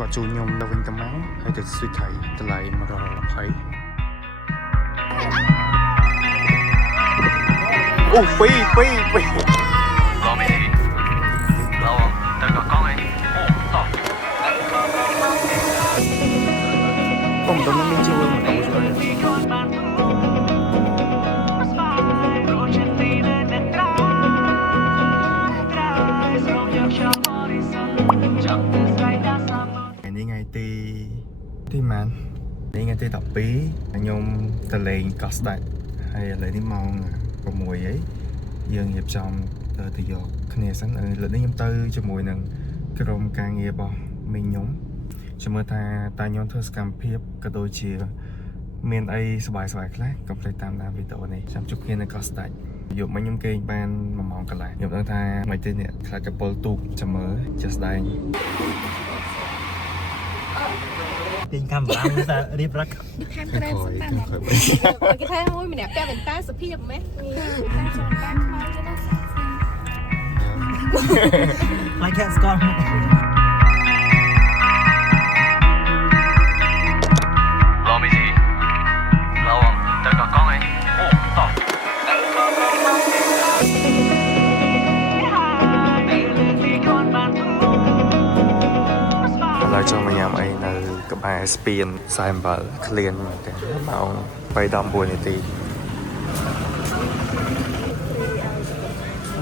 គាត់ជួញខ្ញុំទៅវិញទៅមកហើយទៅស្វីតថៃតម្លៃ120អូពីឡមីឡទៅកកងឯងអូតខ្ញុំទៅនឹងមានជួលមកទៅថ្ងៃទីម៉ានថ្ងៃទី12ខ្ញុំទៅលេងកោះស្ដេចហើយឥឡូវនេះម៉ោង6ហើយយើងរៀបចំទៅយកគ្នាសិនលើកនេះខ្ញុំទៅជាមួយនឹងក្រុមការងាររបស់មីងខ្ញុំចាំមើលថាតាខ្ញុំធ្វើសកម្មភាពក៏ដូចជាមានអីសប្បាយខ្លះកុំភ្លេចតាមដានវីដេអូនេះចាំជួបគ្នានៅកោះស្ដេចយកមកខ្ញុំគេងបាន1ម៉ោងកន្លះខ្ញុំដឹងថាមិនទេនេះខ្លាចកពុលទូកចាំមើលចេះស្ដែងពេញកាមេរ៉ាមើលថារៀបរឹកខាងក្រែមសិនតាមគេថាមួយម្នាក់ពាក់វ៉ែនតាសុភាពម៉េះតាចូលតាមខ្មៅទៅណាខ្លាចខាក់ស្គាល់ឡមីស៊ីឡងទៅកកងឯងអូតឡើយចូលមកញ៉ាំអីនៅក្បែរស្ពាន47ឃ្លានមែនទេម៉ោង8-9នាទី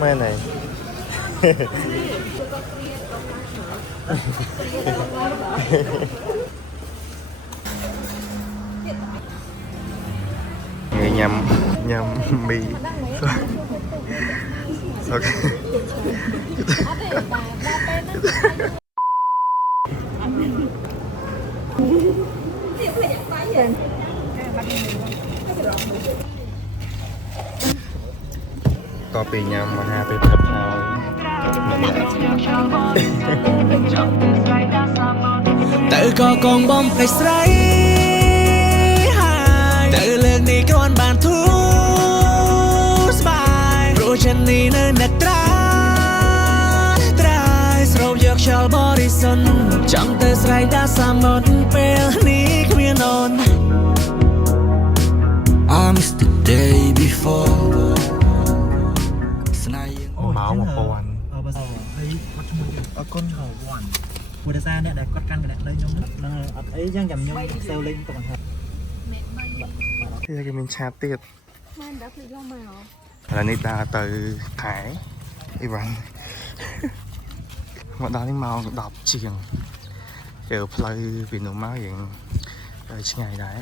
មែនទេញ៉ាំមីអូខេតពីញ៉ាំអាហារពេលព្រឹកហើយទៅក៏កងបំភ្លេចស្រីហើយទៅលើកនេះគ្រាន់បានធូរស្បែកព្រោះចិននេះនៅអ្នកត្រាយស្រោបយកខ្យល់បរិសុទ្ធចង់ទៅស្រែកដាសាមុទ្រពេលនេះគ្មានអូន I miss the day before ស្នេហ៍យើងម៉ោង1000ហើយគាត់ឈ្មោះអរគុណហើយវ៉ាន់មួយដោយសារអ្នកដែលគាត់កាន់កណ្ដាស់ដីខ្ញុំនឹងអត់អីចឹងចាំខ្ញុំសេវលេងទៅហ្នឹងនេះគេមានឆាតទៀតមែនដល់ភ្លេចយកមកឥឡូវនេះដើរទៅខែអីវ៉ាន់មកដល់នេះម៉ោង10ជាងគេផ្លូវពីនោះមកយើងឆ្ងាយដែរ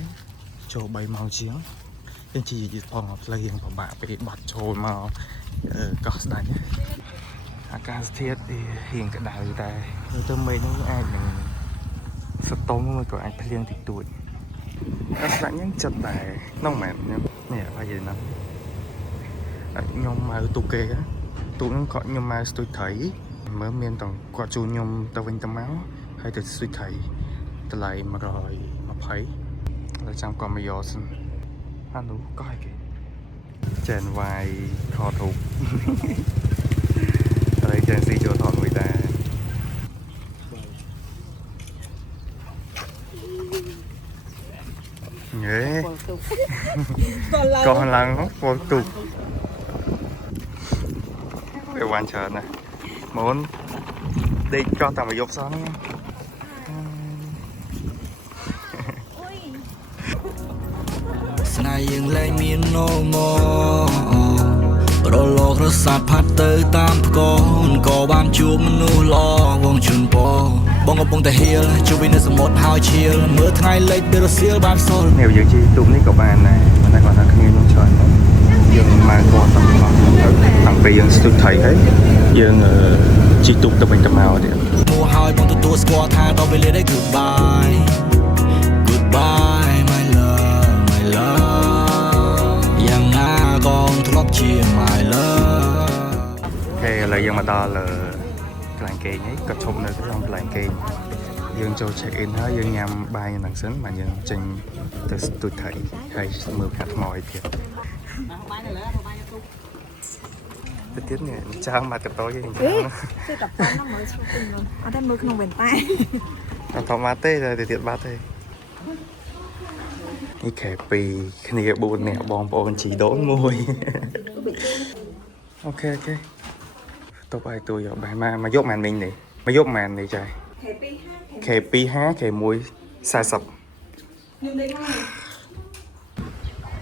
ចូល3ម៉ោងជាងយើងជិះយឺតផងផ្លូវយើងពិបាកពេលបាត់ចូលមកកោះស្ដេចអាកាសធាតុរៀងក្តៅតែទៅមេឃនោះអាចនឹងសតុំមួយក៏អាចភ្លៀងតិចតួចកោះស្ដេចហ្នឹងចិត្តដែរនោះមែននេះបើនិយាយណាខ្ញុំមកទូគេទូហ្នឹងក៏ខ្ញុំមកស្ទូចថៃមើលមានទាំងគាត់ជួញខ្ញុំទៅវិញទៅមកហើយទៅស្ទូចថៃតម្លៃ120ហើយចាំគាត់មកយកសិនអានោះក៏ឲ្យគេចែនវាយថតរូបហើយចែនស៊ីចូលថតមួយដែរហេក៏ឡើងពលទុកវាវ៉ាន់ច្រើនណាស់មុនដេកកោះតាមយកសោះនេះស្នេហ៍យើងលែងមាន no more រលករសាត់ផាត់ទៅតាមផ្គរក៏បានជួបមនុស្សល្អវងជូនពរបងកំពុងតែហៀលជួបវិញនៅសមុទ្រហើយឈៀលមើលថ្ងៃលិចពេលរសៀលបានសល់នេះយើងជិះទូកនេះក៏បានដែរតែគាត់ថាគ្នាខ្ញុំច្រើនយើងមកគាត់តាំងពីយើងស្ទូចថៃហើយយើងជិះទូកទៅវិញទៅមកទៀតមកហើយបងទទួលស្គាល់ថាដល់វេលានេះ goodbye goodbye my love យ៉ាងណាក៏ធ្លាប់ជា my love អូខេឥឡូវយើងមកដល់កន្លែងគេងហើយក៏ឈប់នៅក្នុងកន្លែងគេងយើងចូល check in ហើយយើងញ៉ាំបាយហ្នឹងសិនបាទយើងចេញទៅស្ទូចថៃហើយមើលផ្កាថ្មអីទៀតបាយនៅលើបាយនៅទូក ទៅទៀតនេះចាំមកកតោយហ្នឹងគឺតែប៉ុណ្ណឹងមើលឈ្មោះពេញមកអត់តែមើលក្នុងវ៉ែនតា ថតមកទេតែទៀតបាត់ទេនេះខែ2គ្នា4នាក់បងប្អូនជីដូនមួយអូខេតបឲ្យទួយកបែរមកយកម៉ានមីងនេះមកយកម៉ាននេះចាខែ250ខែ1 40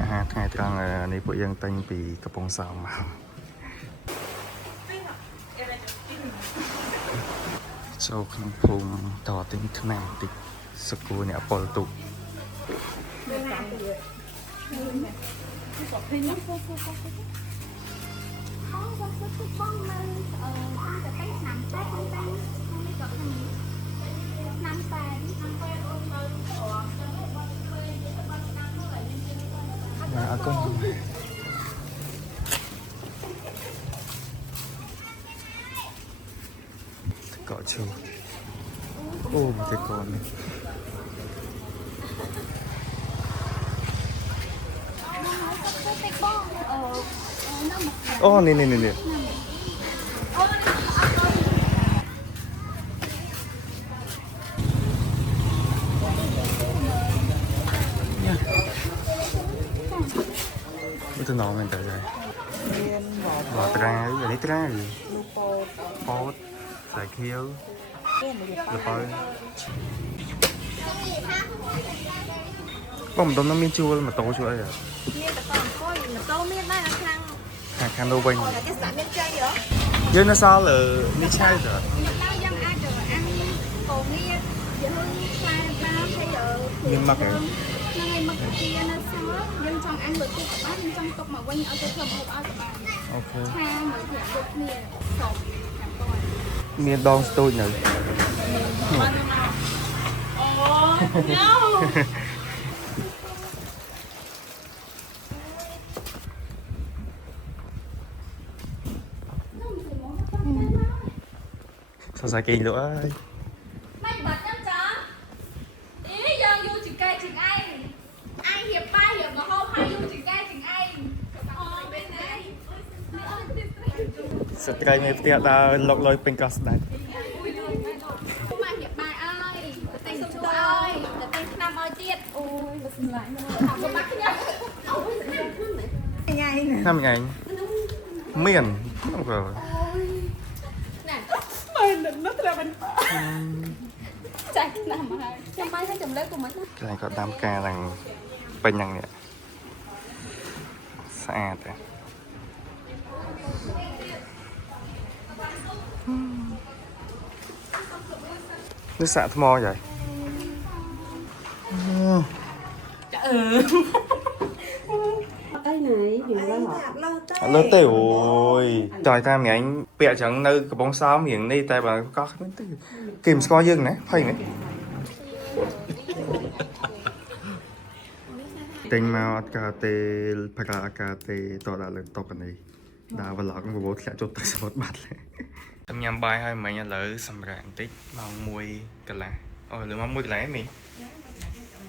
អាហារថ្ងៃត្រង់នេះពួកយើងតែងពីកំពង់សោមមកចូលក្នុងភូមិតទិញថ្នាំតិចសកូរអ្នកពលទុកណាអរគុណកោឈូអូមកតែកូននេះអូនេះទៅនំមែនតើចាមានបត្រាវនេះត្រាវពោតខ្សែខៀវល្ពៅបងមិនដឹងមានជួលម៉ូតូជួលអីហ៎មានតកអង្គុយម៉ូតូមានដែរនៅខាង នោះវិញ តែគេស្ដាប់មានជ័យហ៎ យើងនៅសល់នេះឆៅទៅ ನಾವುយ៉ាងអាចទៅអាំងកងងារយើងខ្លាយបានហើយមានមកហើយហ្នឹងហើយមកជានៅសល់យើងចង់អាំងលើទូកបានយើងចង់ទុកមកវិញឲ្យទៅធ្វើម្ហូបឲ្យក៏បានអូខេឆាមើលពីគ្រប់គ្នាសពខាងគាត់មានដងស្ទូចនៅសរសៃគេងលោកអើយមិនបាត់ចឹងចាអីយើងយូរជាងគេជាងឯងអញរៀបបាយរៀបម្ហូបហើយយូរជាងគេជាងឯងអូbên này ស្ត្រីមេផ្ទះដើរលុកលុយពេញកោះស្ដាច់ មករៀបបាយអើយតែសុំទៅអើយតែឆ្នាំអើយទៀតអូយមិនស្លាញ់មកបាក់ខ្ញុំញ៉ៃណាំញ៉ៃមានហ្នឹងក៏nó là mình chạy nằm mà trong bay thấy chồng lấy của mình cái này có đám ca rằng bên nhằng nè xa thế nước xạ thmo vậy này thì lơ tê ôi trời ta mẹ anh bẹ chẳng nơi cái bóng sao miệng đi tay bà có kìm score dương này phải này tình mà cà tê para cà tê tọa đã lên top này đã vào lọt của bố sẽ chốt tới một bát này tâm nhầm bài hay mấy nhà lỡ sầm rạng tích mong mùi cả lá ôi lỡ mong mùi cả lá mình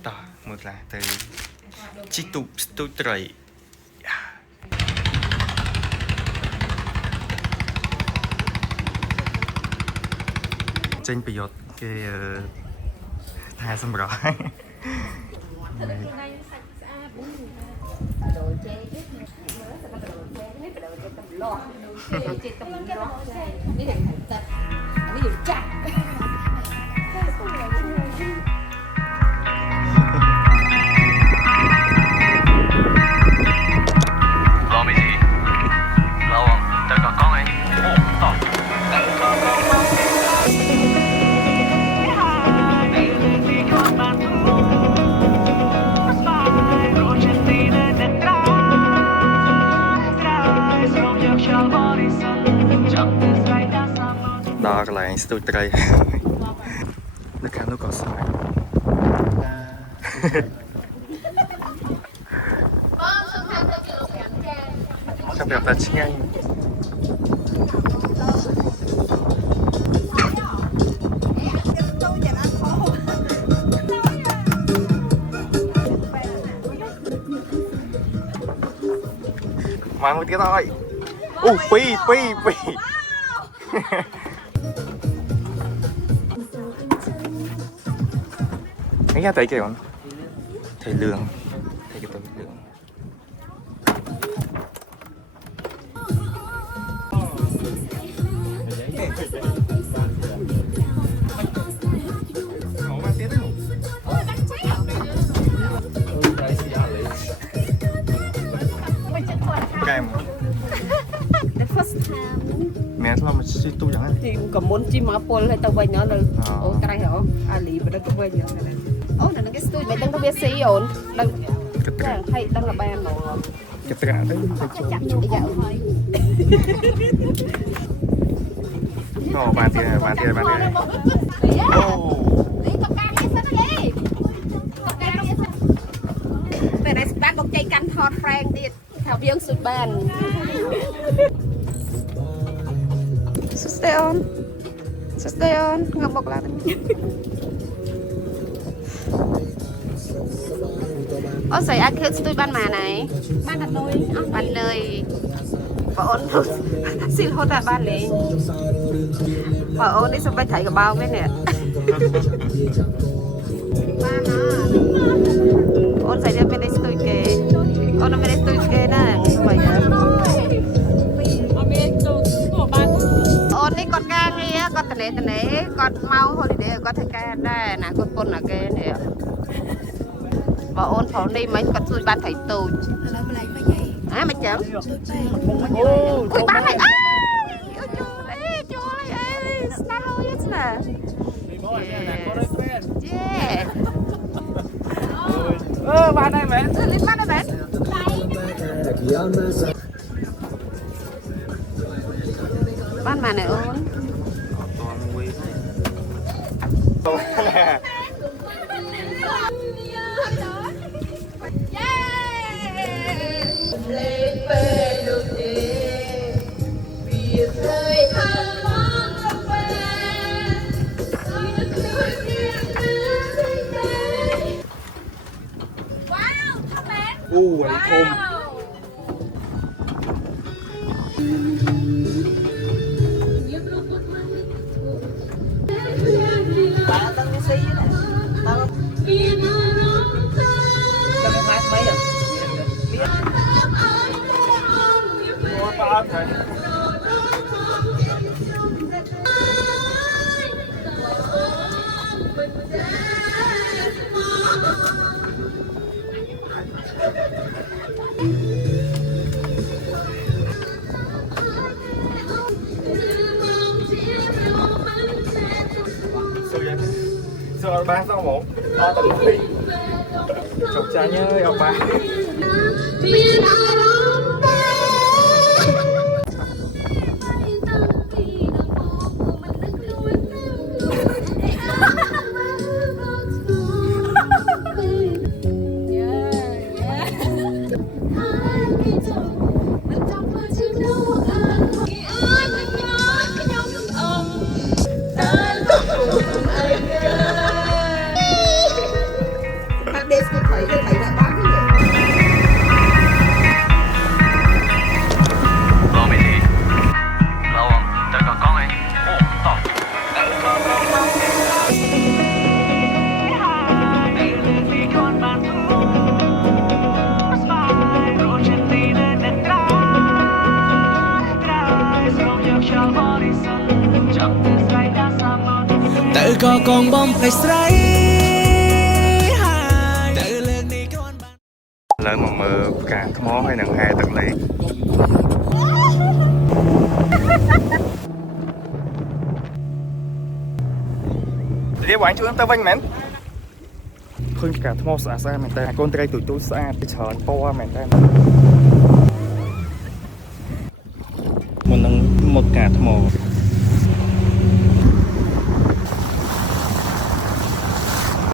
tỏ một là từ chi tụ trời trên bị giọt cái thai xong rồi lo mấy gì lo không tới cả con này to đó cái này tôi trai nước khác nó có sai chắc đẹp ta chi nhanh mang một cái thôi pi cái giá tay kìa con thầy lương thầy cái tôi lương em The first time mẹ sao mà xí tu chẳng thì có muốn chim ở pol hay tàu bay nó là ô cái hả ali và nó bay nhớ này ô là cái studio mày đang có biết xí ổn đang hay đang là ban rồi cái tất cả đấy bàn tiền về đây bác có chạy canh thọt phèn đi thảo viên sụt bàn stay on ngọc bọc lại ô xảy ai kết tôi ban mà này ban lời và ôn xin hôn là ban này và ôn đi xong bay thấy cả bao cái nè ban à ôn xảy ra bên đây tôi kề ôn nó bên đây tôi kề nè vậy ôn đi con ca kia con tận này con mau thôi để con thấy ca đây nè con là cái này và ôn phóng đi mấy con xui ban thấy tù à mày chấm ui bán này chú này stalo yes nè yeah bán này mẹ lên bán này mẹ bán mà này ôn lên về được đi vì rơi thân mong trong về wow thật lớn vậy thơm bạn đang đi xí này tao cho cái máy mấy à ba thầy Sao ba sao một tao đi chọc cha nhớ ông ba tự có con bom phải sấy tự lên đi con lớn mà mơ cả thmó hay nằng hai tận lấy đi bạn chú em tao vanh mến khơi cả thmó xả xa mày ta con trai tụi tôi xa cái chờ po mày ta mình đang mơ cả thmó